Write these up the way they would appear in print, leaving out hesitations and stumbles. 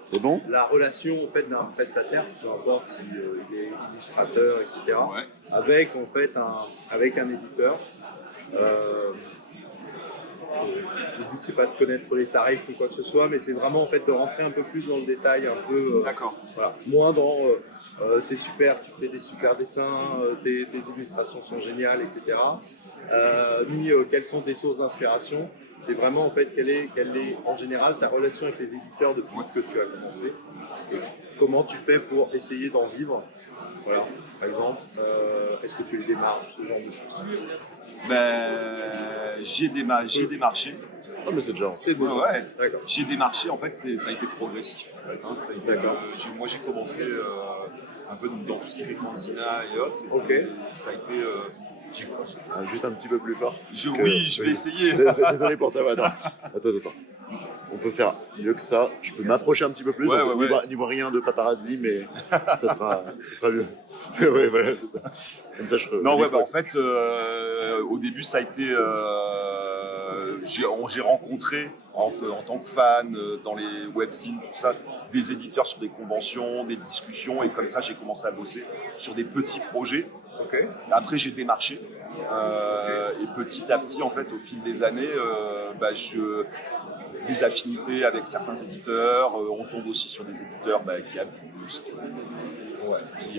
C'est bon? la relation en fait d'un prestataire, peu importe s'il est illustrateur, etc., Ouais. avec en fait avec un éditeur. Le but c'est pas de connaître les tarifs ou quoi que ce soit, mais c'est vraiment en fait de rentrer un peu plus dans le détail, un peu D'accord. voilà, moins dans c'est super, tu fais des super dessins, tes illustrations sont géniales, etc. Ni quelles sont tes sources d'inspiration. C'est vraiment en fait quelle est en général ta relation avec les éditeurs depuis que tu as commencé et comment tu fais pour essayer d'en vivre. Voilà, par exemple, est-ce que tu les démarches, ce genre de choses. J'ai démarché. Ah, mais c'est déjà lancé. Ouais. D'accord. J'ai démarché, en fait, ça a été progressif. En fait, hein. D'accord. Moi, j'ai commencé un peu dans tout ce qui est fanzina et autres. Et Ok. ça a été. Juste un petit peu plus fort. Je vais essayer. Désolé pour ta voix. Attends. On peut faire mieux que ça. Je peux m'approcher un petit peu plus. Ouais. N'y voit rien de paparazzi, mais ça sera mieux. Ouais, voilà, c'est ça. Comme ça, En fait, au début, ça a été. J'ai rencontré en tant que fan dans les webzines, tout ça, des éditeurs sur des conventions, des discussions, et comme ça, j'ai commencé à bosser sur des petits projets. Okay. Après, j'ai démarché. Et petit à petit, en fait, au fil des années, des affinités avec certains éditeurs. On tombe aussi sur des éditeurs qui abusent.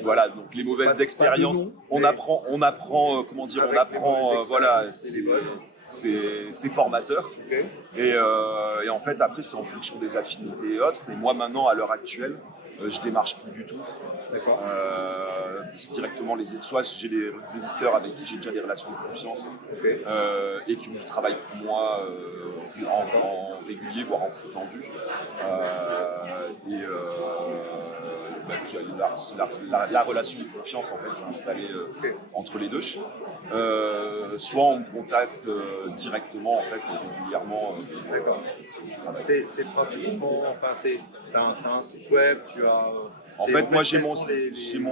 Voilà, donc les mauvaises expériences. On apprend, voilà. C'est formateur. Okay. Et en fait, après, c'est en fonction des affinités et autres. Et moi, maintenant, à l'heure actuelle, je démarche plus du tout. D'accord. C'est directement soit j'ai des éditeurs avec qui j'ai déjà des relations de confiance, okay. Et qui travaillent pour moi en régulier, voire en flux tendu. Puis la relation de confiance en fait s'est installée entre les deux. Soit on me contacte directement en fait régulièrement. D'accord. C'est principalement, enfin t'as un site web, tu as. En fait, moi j'ai mon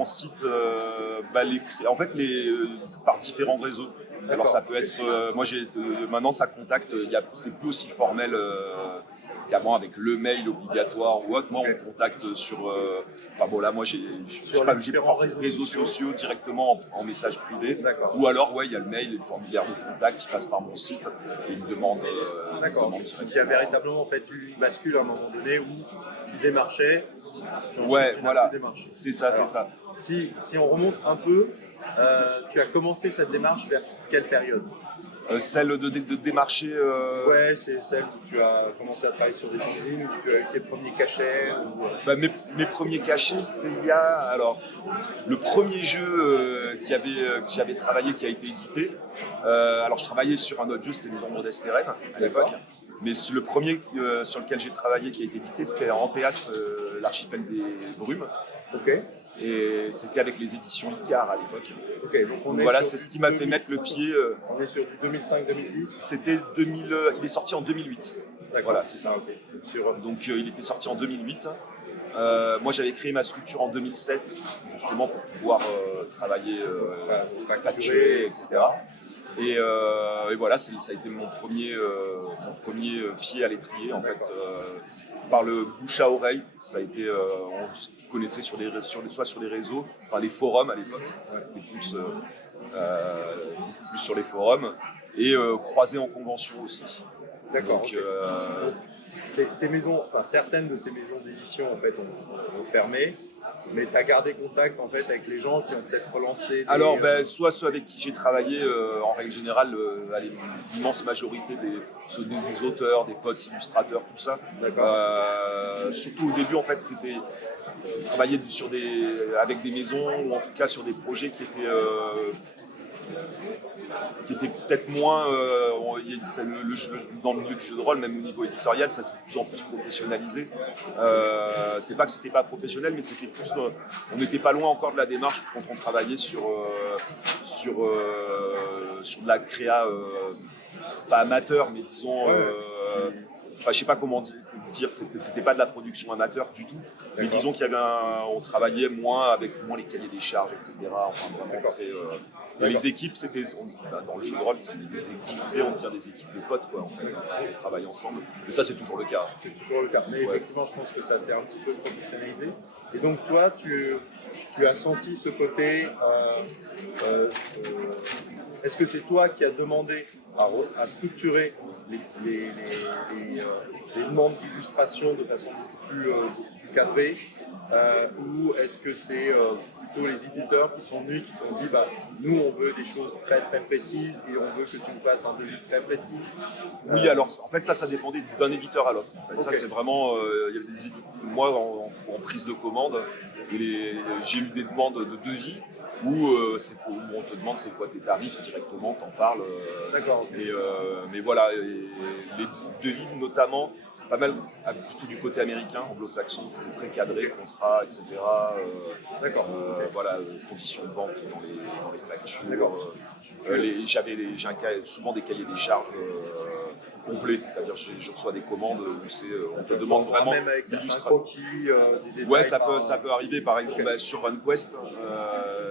site, par différents réseaux. Alors ça peut être, maintenant ça contacte, c'est plus aussi formel qu'avant avec le mail obligatoire ou autre. Moi on me contacte sur, moi j'ai différents réseaux sociaux directement en message privé. Ou alors il y a le mail, le formulaire de contact, il passe par mon site et il me demande. D'accord. Donc il y a véritablement en fait une bascule à un moment donné où tu démarchais. Ouais, voilà, c'est ça, c'est ça. Si on remonte un peu, tu as commencé cette démarche vers quelle période? Celle de démarcher. Ouais, c'est celle où tu as commencé à travailler sur des usines, où tu as eu tes premiers cachets. Mes premiers cachets, c'est le premier jeu que j'avais travaillé, qui a été édité. Alors je travaillais sur un autre jeu, c'était Les Ombres d'Esteren à l'époque. Mais le premier sur lequel j'ai travaillé, qui a été édité, c'était Antéas, l'archipel des brumes. Okay. Et c'était avec les éditions Icar à l'époque. Okay, donc c'est ce qui m'a fait mettre le pied. On est sur du 2005-2010. C'était il est sorti en 2008. Voilà, c'est ça. Okay. Donc il était sorti en 2008. Moi j'avais créé ma structure en 2007, justement pour pouvoir travailler, facturer, etc. Et voilà, ça a été mon premier pied à l'étrier en fait. Par le bouche à oreille, ça a été, on se connaissait soit sur les réseaux, enfin les forums à l'époque, c'était beaucoup plus sur les forums, et croisé en convention aussi. D'accord. Donc, ces maisons, enfin certaines de ces maisons d'édition en fait ont fermé. Mais tu as gardé contact en fait avec les gens qui ont peut-être relancé soit ceux avec qui j'ai travaillé, en règle générale, l'immense majorité des auteurs, des potes illustrateurs, tout ça. Surtout au début, en fait, c'était travailler avec des maisons, ou en tout cas sur des projets qui étaient peut-être moins dans le milieu du jeu de rôle, même au niveau éditorial, ça s'est de plus en plus professionnalisé. C'est pas que c'était pas professionnel, mais c'était plus, on n'était pas loin encore de la démarche quand on travaillait sur de la créa, pas amateur, mais disons enfin, je sais pas comment dire, c'était pas de la production amateur du tout. Mais D'accord. disons qu'il y avait on travaillait moins avec moins les cahiers des charges, etc. Enfin, vraiment D'accord. très. Et les équipes, dans le jeu de rôle, c'est des équipes créées, on devient des équipes de potes, quoi, en fait. On travaille ensemble. Et ça, c'est toujours le cas. C'est toujours le cas. Mais effectivement, je pense que ça s'est un petit peu professionnalisé. Et donc, toi, tu as senti ce côté. Est-ce que c'est toi qui as demandé à structurer les demandes d'illustration de façon plus cadrée ou est-ce que c'est plutôt les éditeurs qui sont venus, qui t'ont dit nous on veut des choses très très précises et on veut que tu nous fasses un devis très précis? Oui, alors en fait ça dépendait d'un éditeur à l'autre. En fait. Okay. Ça c'est vraiment, il y avait des éditeurs. Moi en prise de commande, j'ai eu des demandes de devis où on te demande c'est quoi tes tarifs directement, t'en parles. D'accord. Mais voilà, les devis notamment, pas mal plutôt du côté américain, anglo-saxon, c'est très cadré, contrat, etc. D'accord. Voilà, conditions de vente dans les factures. D'accord. J'ai souvent des cahiers des charges complets, c'est-à-dire je reçois des commandes où on te demande vraiment même avec l'illustration. des Ouais, détails ça peut arriver. Par exemple, sur RunQuest,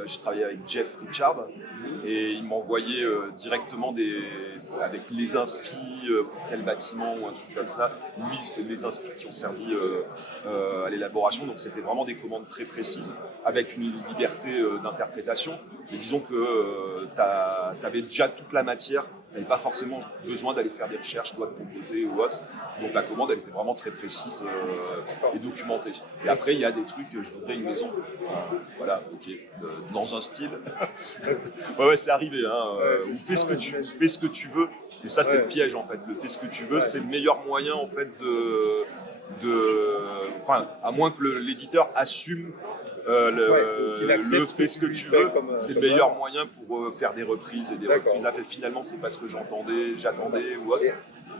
j'ai travaillé avec Jeff Richard et il m'envoyait directement avec les inspi pour tel bâtiment ou un truc comme ça. Lui, c'est les inspi qui ont servi à l'élaboration. Donc, c'était vraiment des commandes très précises avec une liberté d'interprétation. Mais disons que tu avais déjà toute la matière. Tu n'avais pas forcément besoin d'aller faire des recherches, toi, de ton côté ou autre. Donc la commande, elle était vraiment très précise et documentée. Et après, il y a des trucs, je voudrais une maison. Voilà, ok, dans un style. ouais, c'est arrivé. Ou fais ce que tu veux. Et ça, c'est le piège, en fait. Le fais ce que tu veux, c'est le meilleur moyen, en fait, enfin, à moins que l'éditeur assume le fais ce que tu veux, c'est le meilleur moyen pour faire des reprises et des reprises. Finalement, c'est pas ce que j'attendais ou autre.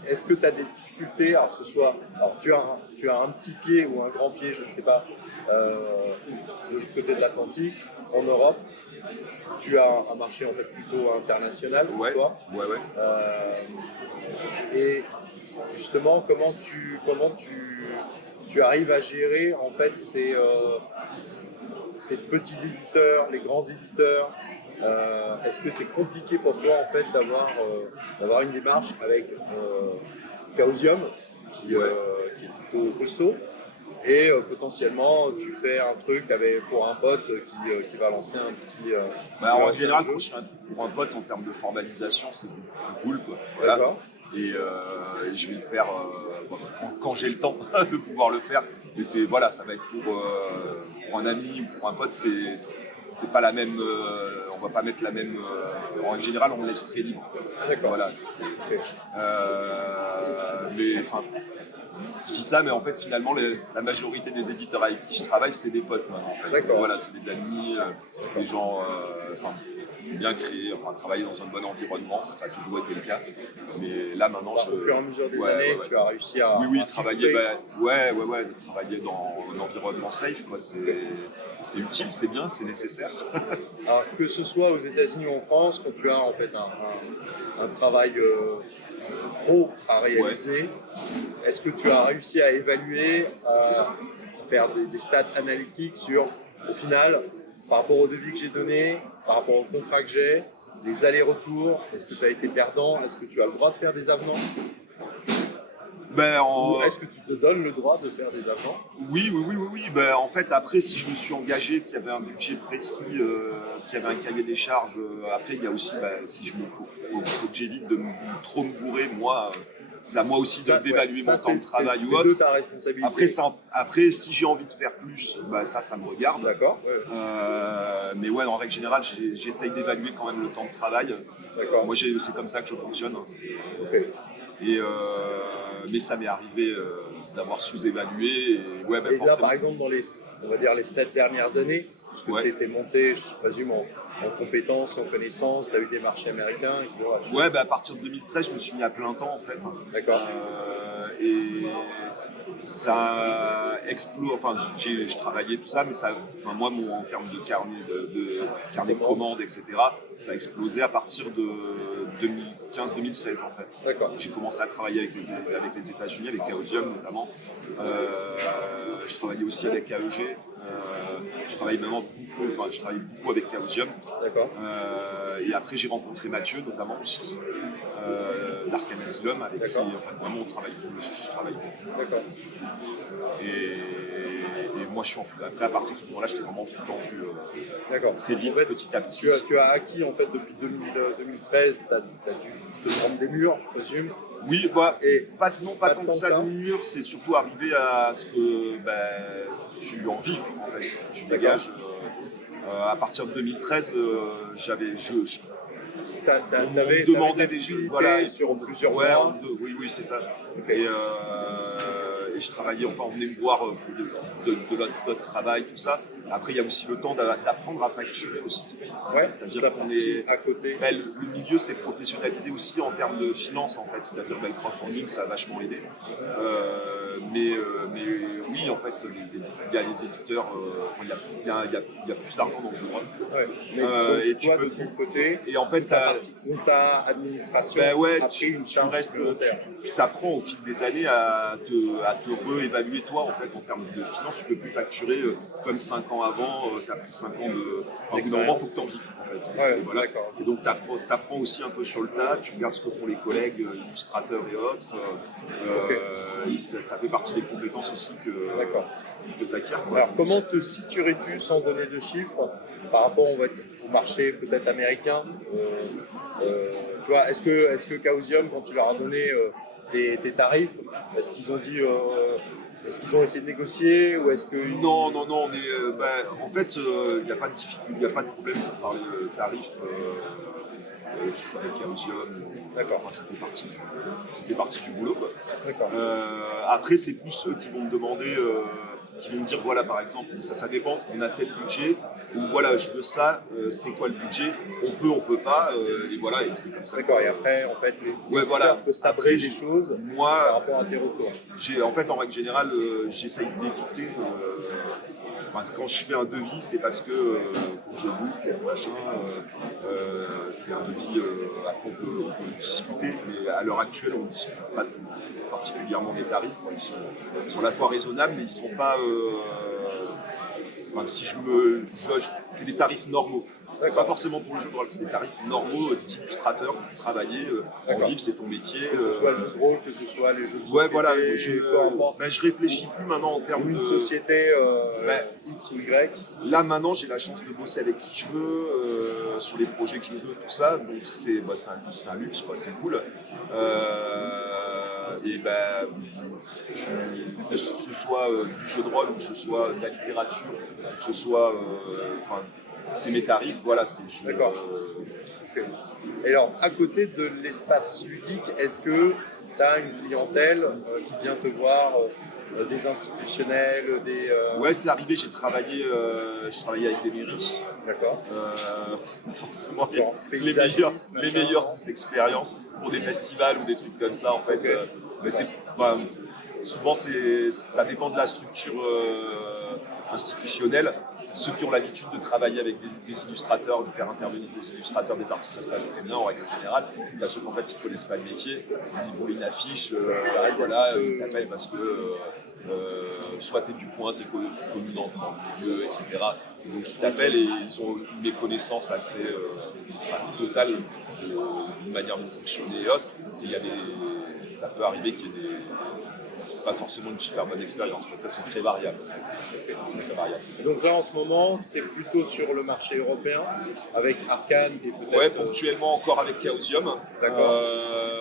Est-ce que tu as des difficultés, alors que ce soit, tu as un petit pied ou un grand pied, je ne sais pas, de l'autre côté de l'Atlantique, en Europe, tu as un marché en fait plutôt international pour toi. Ouais. Et justement, comment tu arrives à gérer en fait ces petits éditeurs, les grands éditeurs? Est-ce que c'est compliqué pour toi en fait d'avoir une démarche avec Chaosium qui est plutôt costaud et potentiellement tu fais un truc pour un pote qui va lancer un petit en général quand je fais un truc pour un pote en termes de formalisation c'est beaucoup plus cool quoi. Voilà. Et je vais le faire quand j'ai le temps de pouvoir le faire. Mais ça va être pour un ami ou pour un pote, c'est pas la même. On va pas mettre la même. En général, on me laisse très libre. D'accord. Voilà. Mais enfin, je dis ça, mais en fait, finalement, la majorité des éditeurs avec qui je travaille, c'est des potes maintenant. En fait. D'accord. Voilà, c'est des amis, des gens. Bien créé, travailler dans un bon environnement, ça n'a pas toujours été le cas. Mais là maintenant, au fur et à mesure des années, tu as réussi à. Travailler, travailler dans un environnement safe, quoi. C'est utile, c'est bien, c'est nécessaire. Alors, que ce soit aux États-Unis ou en France, quand tu as en fait un travail pro à réaliser, est-ce que tu as réussi à évaluer, à faire des stats analytiques sur, au final, par rapport au devis que j'ai donné, par rapport au contrat que j'ai, les allers-retours, est-ce que tu as été perdant? Est-ce que tu as le droit de faire des avenants? Ou est-ce que tu te donnes le droit de faire des avenants? Oui. En fait, après, si je me suis engagé, qu'il y avait un budget précis, qu'il y avait un cahier des charges, après, il y a aussi, si faut que j'évite de trop me bourrer, moi. C'est à moi aussi d'évaluer mon temps de travail ou autre. C'est de ta responsabilité. Après, si j'ai envie de faire plus, ça me regarde. D'accord. Mais en règle générale, j'essaye d'évaluer quand même le temps de travail. D'accord. Moi, c'est comme ça que je fonctionne. Mais ça m'est arrivé d'avoir sous-évalué. Et forcément. Là, par exemple, dans les 7 dernières années, parce que tu étais monté, je présume, en compétences, en connaissances, tu as eu des marchés américains, etc. À partir de 2013, je me suis mis à plein temps en fait. D'accord. Et ça explose. Enfin, je travaillais tout ça, mais moi, en termes de carnet de commandes, etc., ça a explosé à partir de 2015-2016 en fait. D'accord. J'ai commencé à travailler avec les États-Unis, avec Chaosium notamment. Je travaillais aussi avec AEG. Je travaille beaucoup avec Chaosium. D'accord. Et après j'ai rencontré Mathieu notamment aussi, d'Arcane Asylum, avec qui vraiment je travaille beaucoup. D'accord. Et moi je suis après à partir de ce moment-là j'étais vraiment sous-tendu très vite, En fait, petit à petit. Tu as acquis en fait depuis 2013, tu as dû te prendre des murs, je présume. Oui, pas tant que ça de mur, c'est surtout arriver à ce que tu en vives en fait, tu dégages. À partir de 2013, on me demandait des jeux, sur plusieurs mois. mois. Oui, c'est ça. Okay. Et je travaillais, on venait me voir pour de notre travail, tout ça. Après, il y a aussi le temps d'apprendre à facturer aussi. Ouais, c'est-à-dire qu'on est à côté. Le milieu s'est professionnalisé aussi en termes de finances en fait. C'est-à-dire que le crowdfunding, ça a vachement aidé. Mais oui, en fait, il y a les éditeurs, il y a plus d'argent dans le jeu de rôle. Ouais. Et tu peux de ton côté. Et en fait, ta partie compta, administration, tu t'apprends au fil des années à te réévaluer toi en fait en termes de finances. Tu peux plus facturer comme 5 ans avant. Tu as pris 5 ans de. Au bout d'un moment, il faut que tu en vives en fait. Ouais, et voilà. Et donc tu apprends aussi un peu sur le tas. Tu regardes ce que font les collègues, illustrateurs et autres. Et ça fait partie des compétences aussi que tu acquiers. Alors comment te situerais-tu sans donner de chiffres par rapport au marché peut-être américain? Tu vois, est-ce que Chaosium, quand tu leur as donné tes tarifs, est-ce qu'ils ont dit est-ce qu'ils ont essayé de négocier ou est-ce que Non, on est, en fait, il n'y a pas de difficulté, il n'y a pas de problème pour parler tarifs, que ce soit avec Chaosium. D'accord. Enfin, ça fait partie du boulot, quoi. D'accord. Après, c'est plus ceux qui vont me demander, qui vont me dire voilà, par exemple, ça dépend, on a tel budget, ou voilà, je veux ça, c'est quoi le budget, on peut pas, et voilà, et c'est comme ça. D'accord, et après, en fait, les peut sabrer des choses par rapport à tes retours. En fait, en règle générale, j'essaye d'éviter. Quand je fais un devis, c'est parce que faut que je bouffe, machin. C'est un devis, après on peut discuter, mais à l'heure actuelle, on ne discute pas particulièrement des tarifs. Ils sont à la fois raisonnables, mais ils ne sont pas. C'est des tarifs normaux. Pas forcément pour le jeu de rôle, c'est des tarifs normaux d'illustrateurs pour travailler. En vivre, c'est ton métier. Que ce soit le jeu de rôle, que ce soit les jeux de société. Ouais, voilà. Je réfléchis plus maintenant en termes de société X ou Y. Là, maintenant, j'ai la chance de bosser avec qui je veux, sur les projets que je veux, tout ça. Donc, c'est un luxe, quoi. C'est cool. Que ce soit du jeu de rôle, ou que ce soit de la littérature, que ce soit. C'est mes tarifs, voilà. D'accord. Et alors, à côté de l'espace ludique, est-ce que tu as une clientèle qui vient te voir, des institutionnels, des... Ouais, c'est arrivé, j'ai travaillé avec des mairies. D'accord. Forcément, les meilleures expériences pour des festivals ou des trucs comme ça, en fait. Mais souvent, ça dépend de la structure institutionnelle. Ceux qui ont l'habitude de travailler avec des illustrateurs, de faire intervenir des illustrateurs, des artistes, ça se passe très bien en règle générale. Il y a ceux qu'en fait ils ne connaissent pas le métier, ils voient une affiche, ils t'appellent parce que soit tu es du coin, tu es connu dans le milieu, etc. Et donc ils t'appellent et ils ont une méconnaissance assez totale d'une manière de fonctionner et autres. Et ça peut arriver qu'il y ait pas forcément une super bonne expérience. Ça, c'est très variable. C'est très variable. Donc là, en ce moment, tu es plutôt sur le marché européen, avec Arcane et peut-être... Ouais, ponctuellement encore avec Chaosium. D'accord.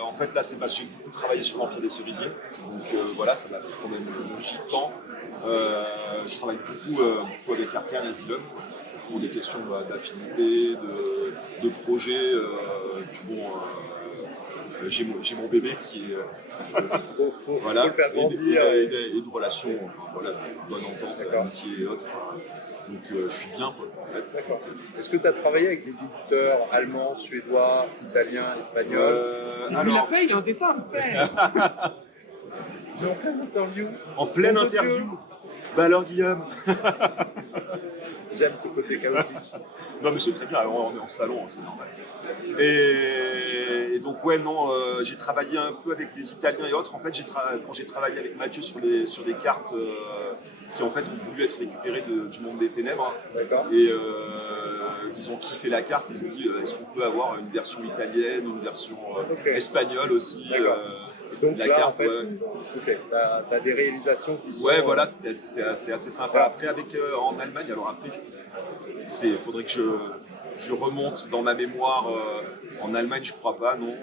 En fait, là, c'est parce que j'ai beaucoup travaillé sur l'Empire des Cerisiers. Donc voilà, ça m'a pris quand même de temps. Je travaille beaucoup avec Arcane Asylum pour des questions d'affinité, de projet. J'ai mon bébé qui est faut le faire grandir et de relations, de bonne entente, amitié et autres. Donc je suis bien, quoi, en fait. D'accord. Est-ce que tu as travaillé avec des éditeurs allemands, suédois, italiens, espagnols? Il la paye, il a un dessin à faire. Mais en pleine interview. En pleine interview. Bah alors Guillaume. J'aime ce côté chaotique. Non mais c'est très bien, alors, on est en salon, c'est normal. Et donc ouais non, j'ai travaillé un peu avec des Italiens et autres. En fait, quand j'ai travaillé avec Mathieu sur des cartes qui en fait ont voulu être récupérées du monde des ténèbres, D'accord. et ils ont kiffé la carte. Ils ont dit est-ce qu'on peut avoir une version italienne, une version espagnole aussi. Donc la là, carte, en fait, ouais. t'as des réalisations qui sont... Ouais, voilà, c'est assez sympa. Après, en Allemagne, alors après, faudrait que je remonte dans ma mémoire. En Allemagne, je crois pas, non.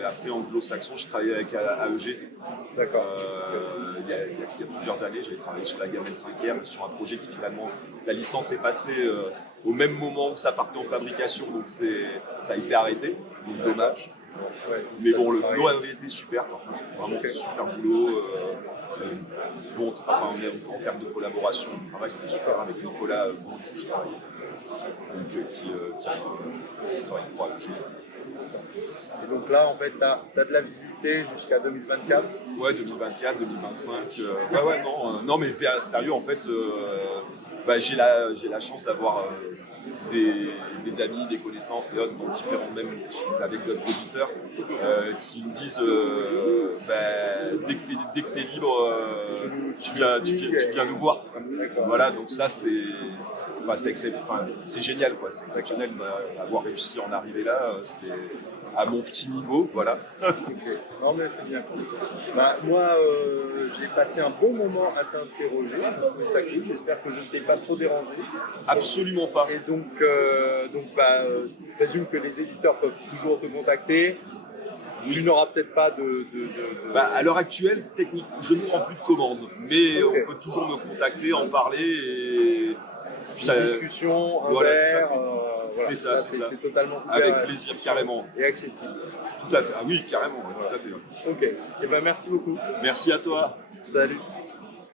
Et après, anglo-saxon, je travaillais avec AEG. D'accord. Il y a plusieurs années, j'avais travaillé sur la gamme L5R, sur un projet qui finalement, la licence est passée au même moment où ça partait en fabrication, donc ça a été arrêté. Donc dommage. Ouais, mais ça, bon, le c'est boulot avait été super, par contre. Vraiment super boulot. Bon, enfin, en termes de collaboration, le travail c'était super avec Nicolas Bonjour, je travaille. Donc, qui travaille pour AEG. Et donc là, en fait, tu as de la visibilité jusqu'à 2024. Ouais, 2024, 2025. Ouais, non, mais sérieux, en fait, j'ai la chance d'avoir des amis, des connaissances et autres, dans différents, même avec d'autres éditeurs, qui me disent dès que tu es libre, tu viens nous voir. Voilà, donc ça, c'est génial, quoi. C'est exceptionnel d'avoir réussi à en arriver là. C'est à mon petit niveau, voilà. Non, mais c'est bien. Moi, j'ai passé un bon moment à t'interroger. J'ai trouvé ça cool. J'espère que je ne t'ai pas trop dérangé. Absolument pas. Et donc, je présume que les éditeurs peuvent toujours te contacter. Tu n'auras peut-être pas à l'heure actuelle, techniquement, je ne prends plus de commandes, mais on peut toujours me contacter, en parler et une discussion, un verre. C'est ça. Totalement ouvert, avec plaisir, carrément. Et accessible. Tout à fait. Ah oui, carrément, tout à fait. Ok. Et merci beaucoup. Merci à toi. Salut.